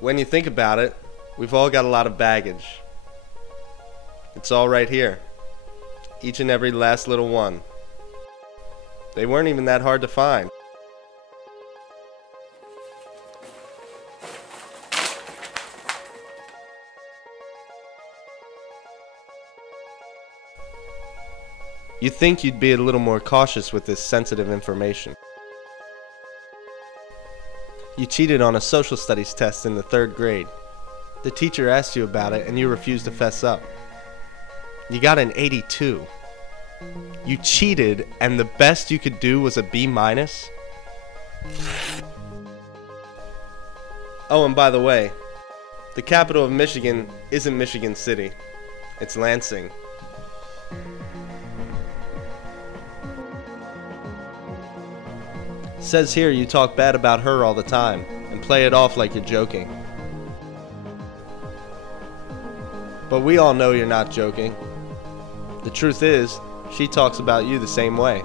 When you think about it, we've all got a lot of baggage. It's all right here. Each and every last little one. They weren't even that hard to find. You'd think you'd be a little more cautious with this sensitive information. You cheated on a social studies test in the 3rd grade. The teacher asked you about it and you refused to fess up. You got an 82. You cheated and the best you could do was a B-. Oh, and by the way, the capital of Michigan isn't Michigan City. It's Lansing. Says here you talk bad about her all the time and play it off like you're joking. But we all know you're not joking. The truth is, she talks about you the same way.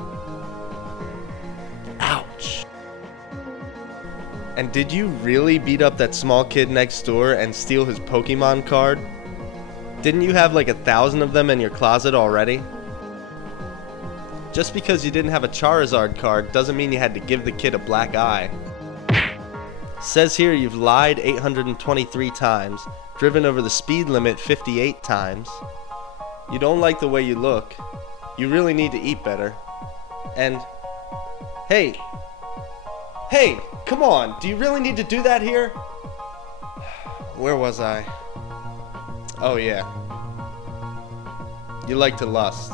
Ouch. And did you really beat up that small kid next door and steal his Pokemon card? Didn't you have like 1,000 of them in your closet already? Just because you didn't have a Charizard card doesn't mean you had to give the kid a black eye. Says here you've lied 823 times, driven over the speed limit 58 times. You don't like the way you look. You really need to eat better. And, hey, come on, do you really need to do that here? Where was I? Oh yeah. You like to lust.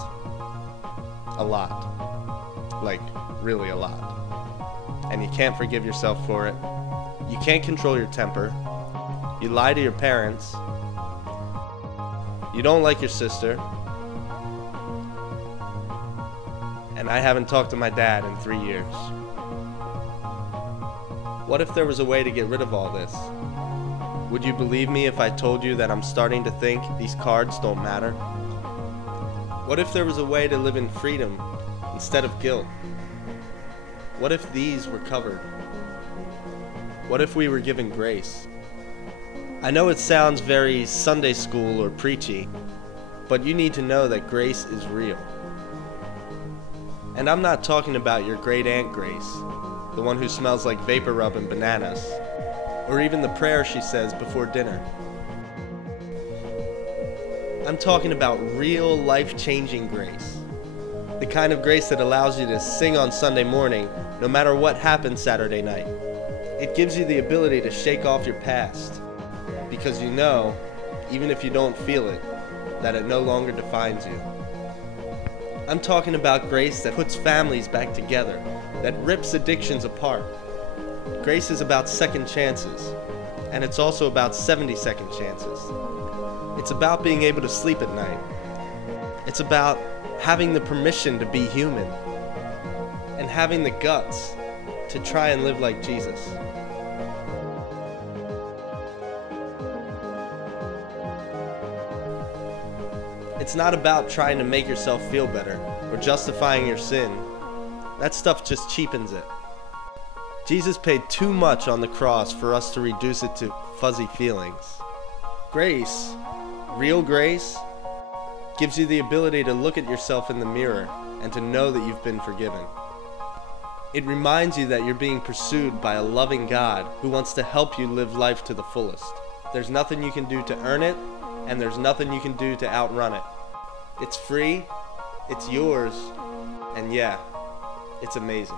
A lot. Like, really a lot. And you can't forgive yourself for it. You can't control your temper. You lie to your parents. You don't like your sister. And I haven't talked to my dad in 3 years. What if there was a way to get rid of all this? Would you believe me if I told you that I'm starting to think these cards don't matter? What if there was a way to live in freedom instead of guilt? What if these were covered? What if we were given grace? I know it sounds very Sunday school or preachy, but you need to know that grace is real. And I'm not talking about your great aunt Grace, the one who smells like vapor rub and bananas, or even the prayer she says before dinner. I'm talking about real life-changing grace. The kind of grace that allows you to sing on Sunday morning no matter what happens Saturday night. It gives you the ability to shake off your past because you know, even if you don't feel it, that it no longer defines you. I'm talking about grace that puts families back together, that rips addictions apart. Grace is about second chances, and it's also about 72nd chances. It's about being able to sleep at night. It's about having the permission to be human and having the guts to try and live like Jesus. It's not about trying to make yourself feel better or justifying your sin. That stuff just cheapens it. Jesus paid too much on the cross for us to reduce it to fuzzy feelings. Grace, real grace, gives you the ability to look at yourself in the mirror and to know that you've been forgiven. It reminds you that you're being pursued by a loving God who wants to help you live life to the fullest. There's nothing you can do to earn it, and there's nothing you can do to outrun it. It's free, it's yours, and yeah, it's amazing.